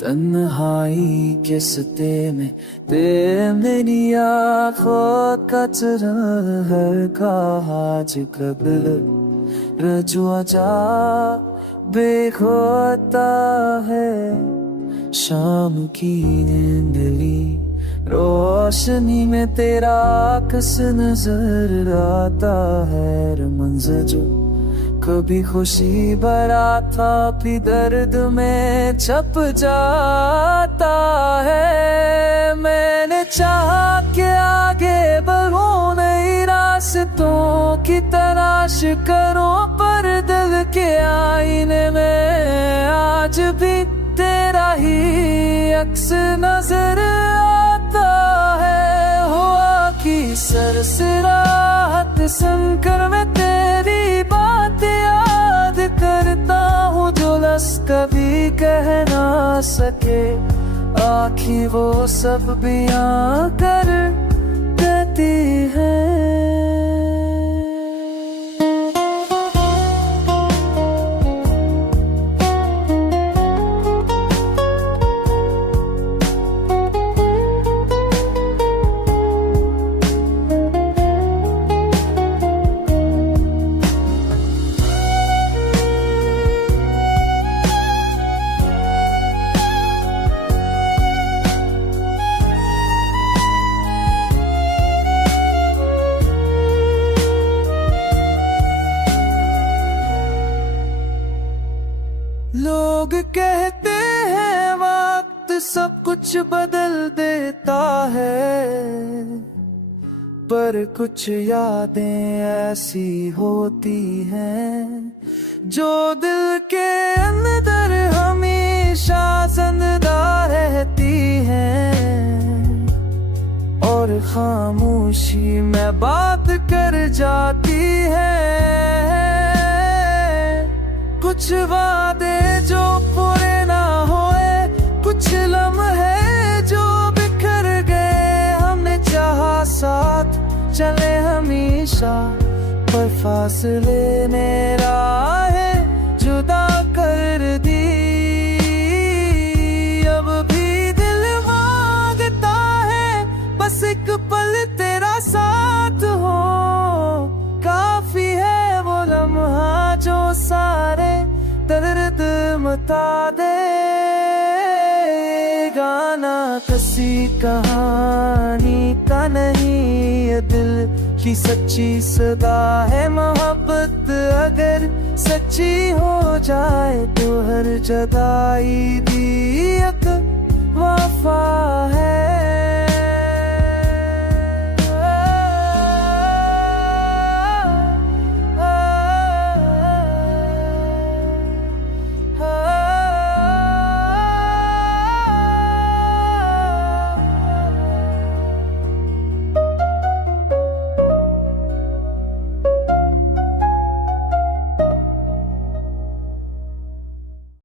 तन्हाई के सते में ते मेरी आँखों का चरण है काज कबल रजुआ जा बेखोता है शाम की नींदली रोशनी में तेरा अक्स नजर आता है मंजर जो कभी खुशी भरा था भी दर्द में छप जाता है। मैंने चाहा कि आगे बढ़ूं नई रास्तों की तलाश करूं पर दिल के आईने में आज भी तेरा ही अक्स नजर आता है। हुआ कि सरसराहत सुनकर मैं तेरी बात याद करता हूँ जो लफ्ज़ कभी कह ना सके आँखें वो सब बयां कर देती है। लोग कहते हैं वक्त सब कुछ बदल देता है पर कुछ यादें ऐसी होती हैं जो दिल के अंदर हमेशा जिंदा रहती हैं और खामोशी में बात कर जाती है। कुछ वादे जो पूरे ना होए कुछ लम्हे जो बिखर गए हमने चाहा साथ चले हमेशा पर फासले ने राहें जुदा कर दी। अब भी दिल मांगता है बस एक पल तेरा साथ हो काफी है वो लम्हा जो सारे दर्द मिटा दे। गाना किसी कहानी का नहीं ये दिल की सच्ची सदा है मोहब्बत अगर सच्ची हो जाए तो हर जगह दी एक वफा है।